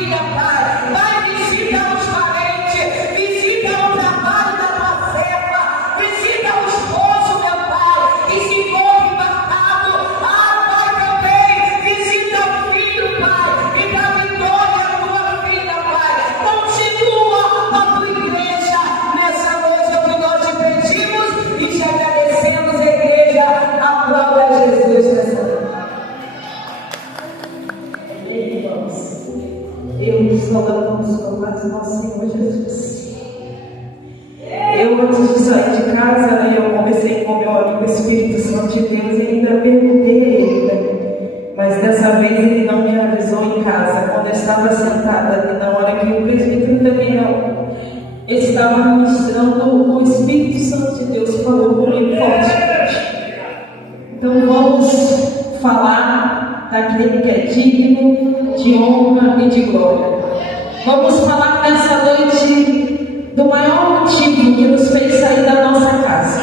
família, Pai. Pai, visita os parentes, visita o trabalho da tua serva, visita o esposo, meu Pai, que se encontra embarcado. Pai, também visita o filho, Pai, e dá vitória à tua filha, Pai. Continua a tua igreja nessa noite, é o que nós te pedimos e te agradecemos, igreja. Aplauda Jesus nessa noite. Eu nos colocamos com mais nosso Senhor Jesus. Eu, antes de sair de casa, eu conversei com meu amigo Espírito Santo de Deus e ainda perguntei a ele, mas dessa vez ele não me avisou em casa, quando eu estava sentada ali na hora que o presbítero também não estava ministrando, o Espírito Santo de Deus falou comigo fortemente. Então vamos falar daquele que é digno de honra e de glória. Vamos falar nessa noite do maior motivo que nos fez sair da nossa casa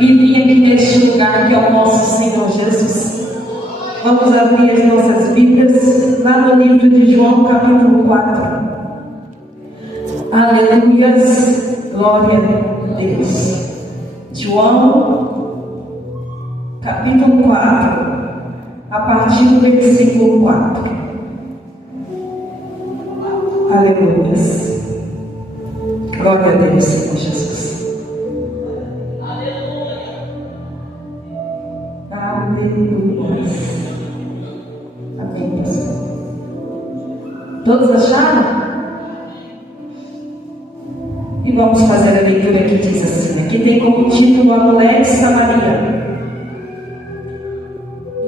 e vir aqui neste lugar que é o nosso Senhor Jesus. Vamos abrir as nossas Bíblias lá no livro de João, capítulo 4. Aleluias, glória a Deus. João, capítulo 4, a partir do versículo 4. Aleluias. Glória a Deus, Senhor Jesus. Aleluias. Amém, pastor. Todos acharam? E vamos fazer a leitura que diz assim. Aqui tem como título a mulher de Samaria.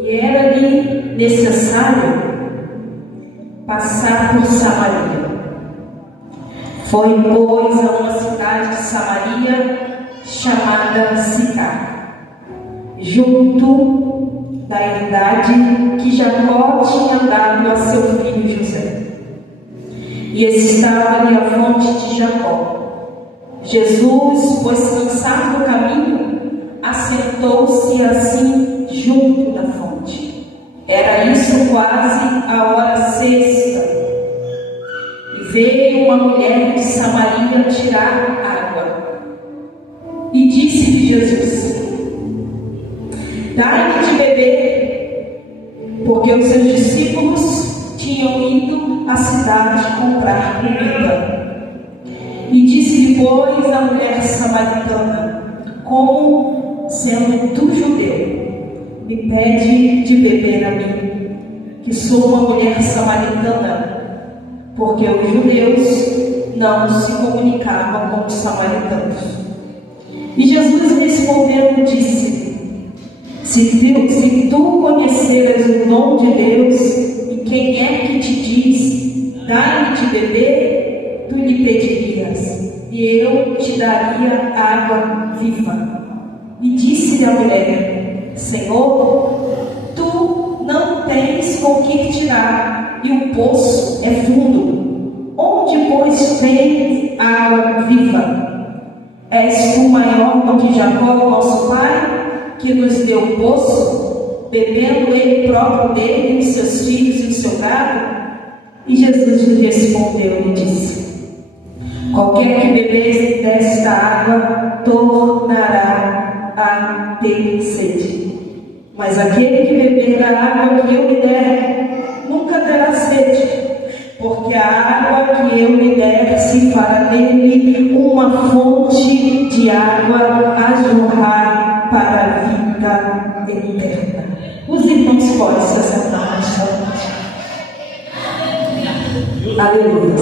E era-lhe necessário passar por Samaria. Foi, pois, a uma cidade de Samaria chamada Sicar, junto da herdade que Jacó tinha dado a seu filho José. E estava ali a fonte de Jacó. Jesus, pois cansado do caminho, assentou-se assim junto da fonte. Era isso quase a hora sexta. E veio uma mulher de Samaria tirar água. E disse-lhe Jesus: dai-me de beber, porque os seus discípulos tinham ido à cidade comprar comida. E disse-lhe, pois, a mulher samaritana: como, sendo tu judeu, me pede de beber a mim, que sou uma mulher samaritana? Porque os judeus não se comunicavam com os samaritanos. E Jesus respondeu e disse: se tu conheceras o dom de Deus, e quem é que te diz, dai-me de beber, tu lhe pedirias, e eu te daria água viva. E disse-lhe a mulher: Senhor, tu não tens com que tirar, e o poço é fundo. Onde, pois, tens água viva? És tu maior do que Jacó, nosso pai, que nos deu o poço, bebendo ele próprio dele, os seus filhos e o seu gado? E Jesus lhe respondeu e disse: qualquer que beber desta água tornará a ter sede. Mas aquele que beber da água que eu lhe der, nunca terá sede, porque a água que eu lhe der se fará nele uma fonte de água a jorrar para a vida eterna. Os irmãos podem se assentar nesta noite. Aleluia.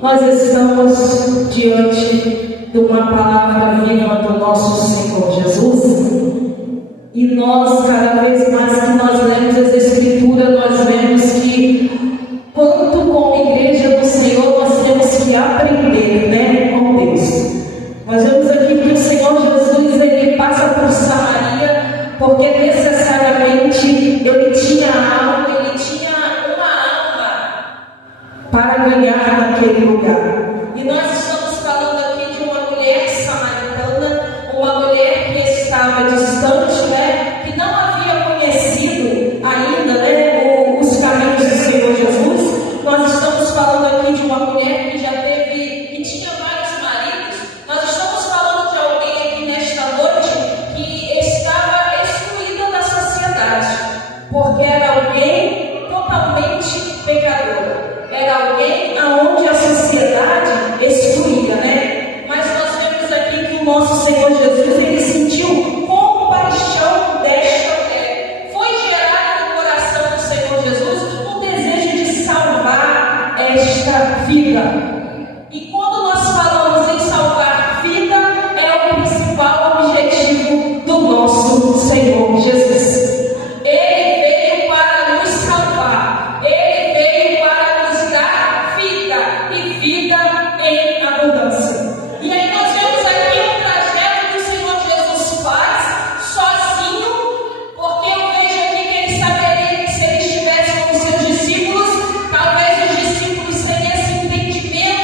Nós estamos diante de uma palavra viva do nosso Senhor Jesus, e nós, cada vez mais que nós lemos as Escrituras, nós vemos que, quanto como igreja do Senhor, nós temos que aprender, com Deus. Nós vemos aqui que o Senhor Jesus, ele passa por Samaria, porque necessariamente ele tinha alma, ele tinha uma alma para ganhar naquele lugar. E nós estamos falando aqui de uma mulher samaritana, uma mulher que estava distante, que não havia conhecido ainda, os caminhos do Senhor Jesus. Nós estamos esta vida. E quando nós falamos em salvar vida, é o principal objetivo do nosso Senhor Jesus. Ele veio para nos salvar, Ele veio para nos dar vida e vida em abundância. E aí nós vemos aqui o trajeto que o Senhor Jesus faz sozinho, porque eu vejo aqui que Ele saberia que se Ele estivesse com os seus discípulos, talvez os discípulos sem esse entendimento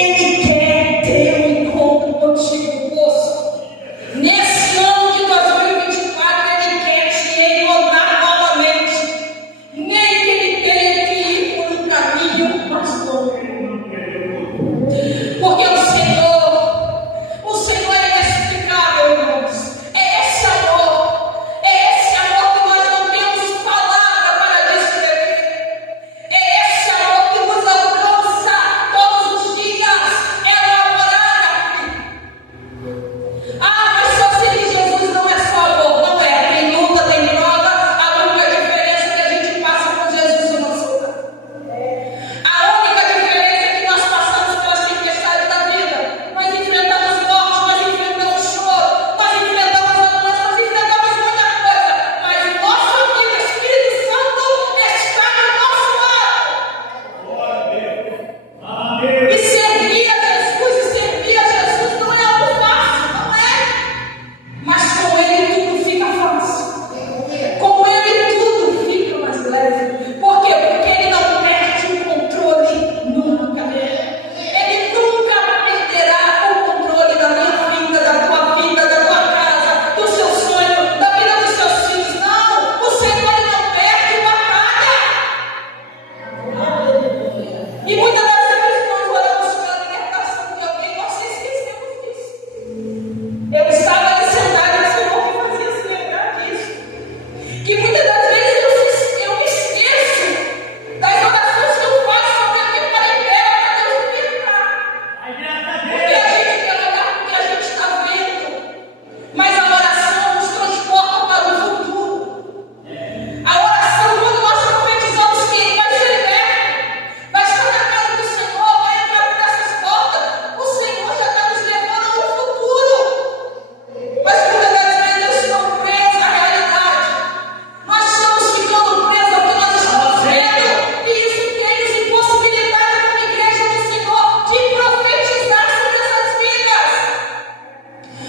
Ele quer ter um encontro contigo, moço. Nesse ano de 2024, Ele quer te encontrar novamente. Nem que Ele tenha que ir por um caminho mais longo. Porque o Senhor é inexplicável, irmãos. É esse amor que nós não temos palavra para descrever. É esse amor que nos alcança todos os dias. É uma morada. Mas só seguir Jesus não é só amor, não é. Tem luta, tem prova. A única diferença é que a gente passa por Jesus no nosso lar. A única diferença é que nós passamos pelas tempestades da vida. Nós enfrentamos morte, nós enfrentamos choro, nós enfrentamos doença, nós enfrentamos muita coisa. Mas o nosso amigo Espírito Santo está do nosso lado. E servir a Jesus não é algo fácil, não é? Mas com Ele tudo fica fácil. Com Ele tudo fica mais leve. Por quê? Porque Ele não perde o controle nunca. Ele nunca perderá o controle da minha vida, da tua vida, da tua casa, do seu sonho, da vida dos seus filhos. Não! O Senhor Ele não perde batalha. E muitas das vezes nós oramos pela libertação de alguém, nós esquecemos disso. Eu estava ali sentada e o Senhor me fazia se lembrar disso. Que muitas das vezes eu me esqueço das orações que eu faço para ficar em pé para Deus me libertar. Porque a gente quer olhar porque a gente está vendo. Mas a oração nos transporta para o futuro. A oração, quando nós profetizamos que vai ser liberto, vai estar na casa do Senhor, vai entrar por essas portas, o Senhor já está nos levando ao futuro. Mas muitas das vezes eu estou presa à realidade. Nós estamos ficando presos ao que nós estamos vendo. E isso tem nos impossibilitado como igreja do Senhor de profetizar sobre essas vidas.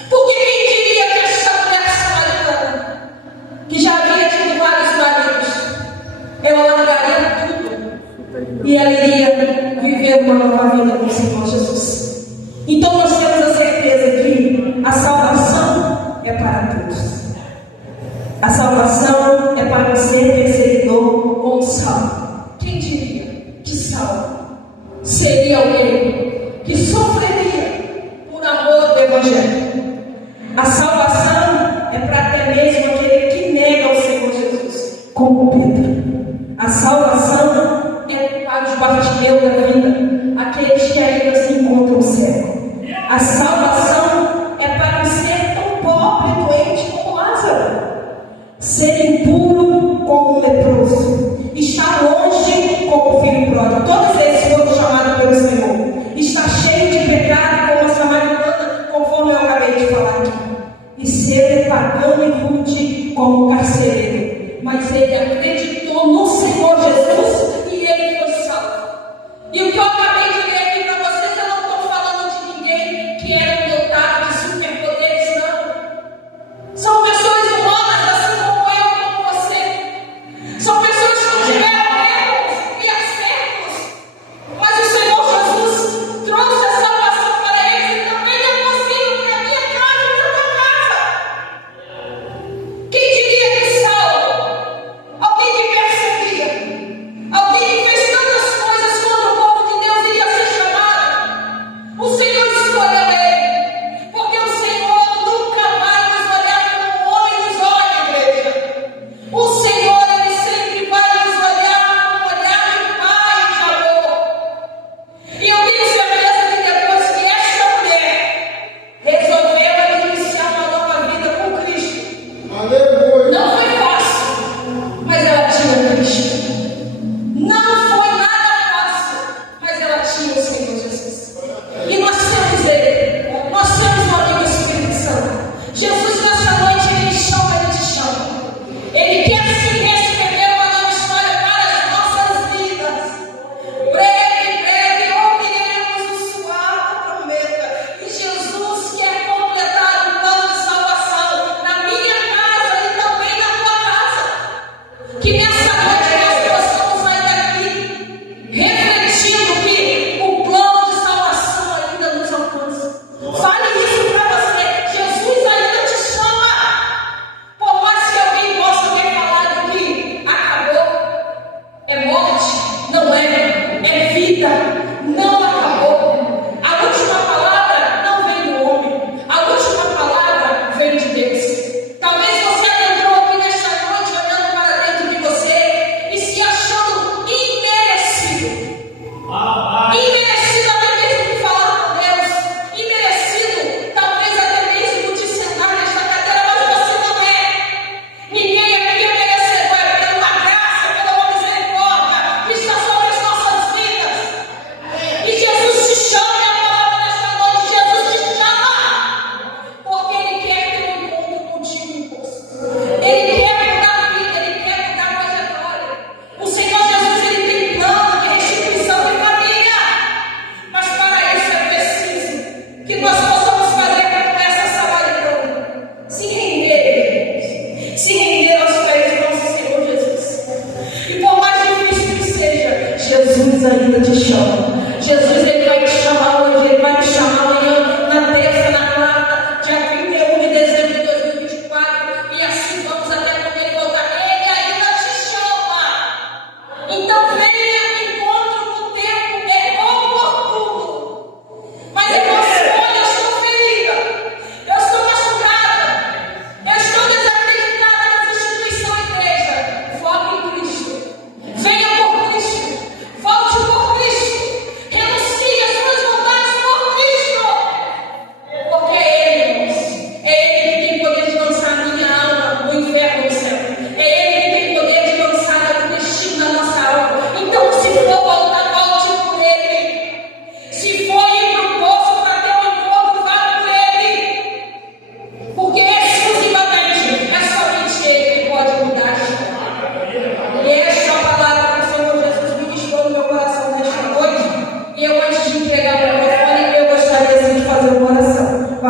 Porque quem diria que esta mulher samaritana, que já havia tido vários maridos, ela largaria tudo e ela iria viver uma nova vida com o Senhor Jesus. Então nós temos a certeza que a salvação é para todos. A salvação é para ser perseguidor ou salvo. Quem diria que salvo seria alguém que sofreria por amor do Evangelho? A salvação é para até mesmo aquele que nega o Senhor Jesus, como Pedro. A salvação é para os Bartimeu da vida, aqueles que ainda se encontram cegos. A salvação é para um ser tão pobre e doente como Lázaro, ser impuro como um leproso, estar longe como o filho pródigo. Todos eles foram chamados pelo Senhor. Está cheio de pecado como a samaritana, conforme ao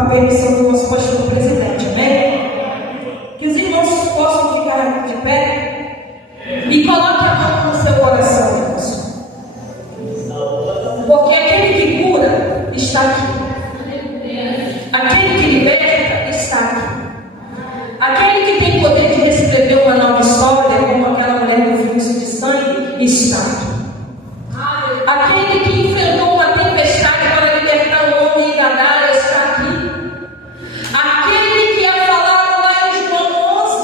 a permissão do nosso pastor presidente, amém? Que os irmãos possam ficar de pé e coloque a mão no seu coração, irmãos. Porque aquele que cura está aqui. Aquele que liberta está aqui. Aquele que tem poder de reescrever uma nova história, como aquela mulher do fluxo de sangue, está aqui. Aquele que enfrentou uma tempestade para libertar o homem da Gadária está aqui. Aquele que ia falar lá em João 11,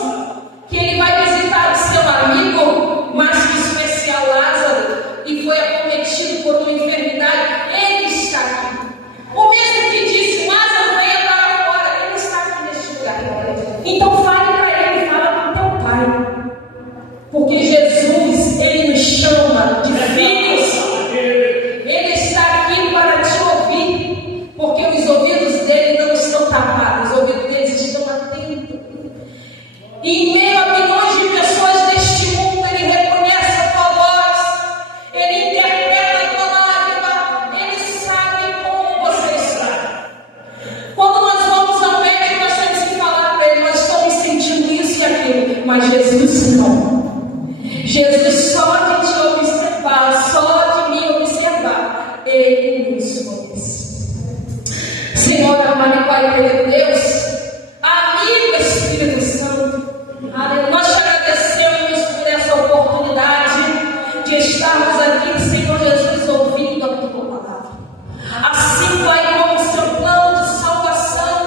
que ele vai visitar o seu amigo, mais que especial Lázaro, e foi acometido por uma enfermidade, ele está aqui. O mesmo que disse, Lázaro, venha para fora, ele está aqui neste lugar. Então fale para ele, fala com teu pai. Porque Jesus, ele nos chama de filhos. Ele está aqui para te ouvir. Porque os ouvidos dele não estão tapados, os ouvidos deles estão atentos. E em meio a milhões de pessoas deste mundo, ele reconhece a tua voz. Ele interpreta a tua lágrima. Ele sabe como você está. Quando nós vamos ao médico, nós temos que falar para ele, nós estamos sentindo isso e aquilo. Mas Jesus não. Jesus só de te observar, só de me observar, ele nos conhece. Senhor, amado e Pai querido Deus, amigo Espírito Santo, nós te agradecemos por essa oportunidade de estarmos aqui, Senhor Jesus, ouvindo a tua palavra. Assim, Pai, como o seu plano de salvação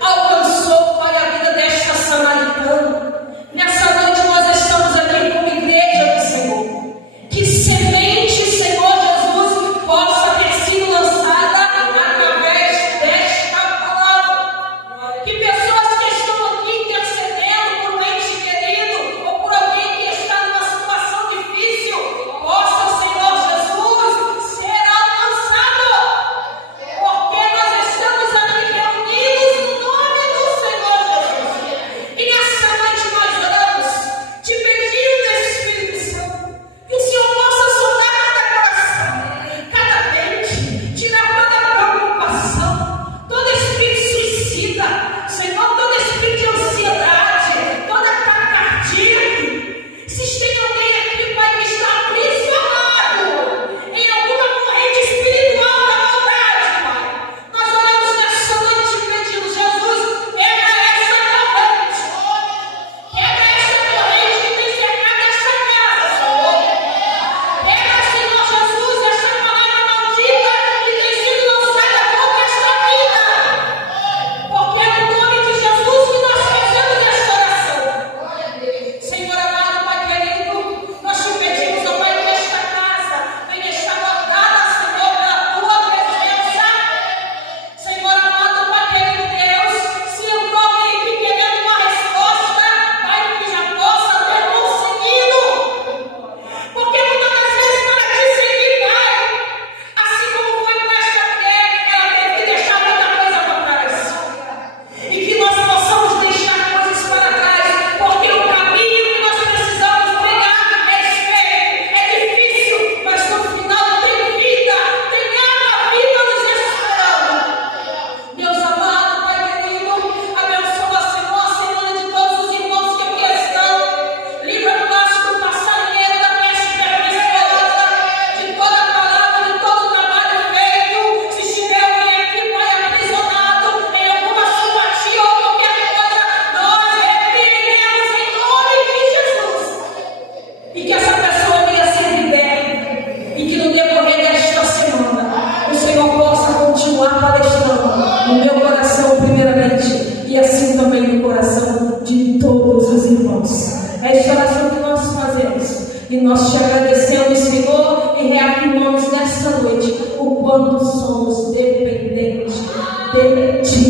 alcançou, Pai, a vida desta samaritana. Nessa noite nós estamos aqui como igreja do Senhor. Que semente, Senhor Jesus, possa ter sido lançada através desta palavra. Que pessoas que estão aqui intercedendo por um ente querido ou por alguém que está numa situação difícil, possa, Senhor Jesus, ser alcançado. Porque nós estamos aqui reunidos no nome do Senhor Jesus. E nessa noite nós oramos, te pedindo, Espírito Santo, que o Senhor possa sondar cada coração, cada mente, tirar toda preocupação, todo espírito suicida, Senhor, todo espírito de ansiedade, toda taquicardia. Se tem alguém aqui, Pai, que está aprisionado em alguma corrente espiritual da maldade, Pai, nós oramos nessa noite pedindo, Jesus, pega essa corrente. Quebra essa corrente que tem cercado essa casa, Senhor. Quebra, Senhor Jesus, essa palavra maldita que tem sido lançada contra esta vida. Porque é no nome de Jesus que nós fazemos esta oração. Senhor amado, Pai querido, nós te pedimos, ó Pai, que esta casa venha estar guardada, Senhor, pela tua presença. Senhor amado, Pai querido Deus, se entrou alguém aqui querendo uma resposta, Pai, que já possa ter conseguido. Porque muitas das vezes para te seguir, Pai, assim como foi com esta mulher, ela teve que deixar muita coisa para trás. E que nós possamos deixar coisas para trás, porque o caminho que nós precisamos pegar é estreito, é difícil, mas no final tem vida, tem água viva nos esperando. Deus amado, Pai querido, abençoa, Senhor, a semana de todos os irmãos que aqui estão. Livra-nos do passarinheiro, da peste perniciosa, de toda palavra, de todo trabalho feito. Se estiver alguém aqui, Pai, aprisionado em alguma simpatia ou qualquer coisa, nós repreendemos em nome de Jesus. E que essa pessoa venha ser liberta. E que no decorrer desta semana o Senhor possa continuar palestrando no meu coração primeiramente e assim também no coração de todos os irmãos. Esta oração que nós fazemos e nós te agradecemos, Senhor, e reafirmamos nesta noite o quanto somos dependentes de Ti.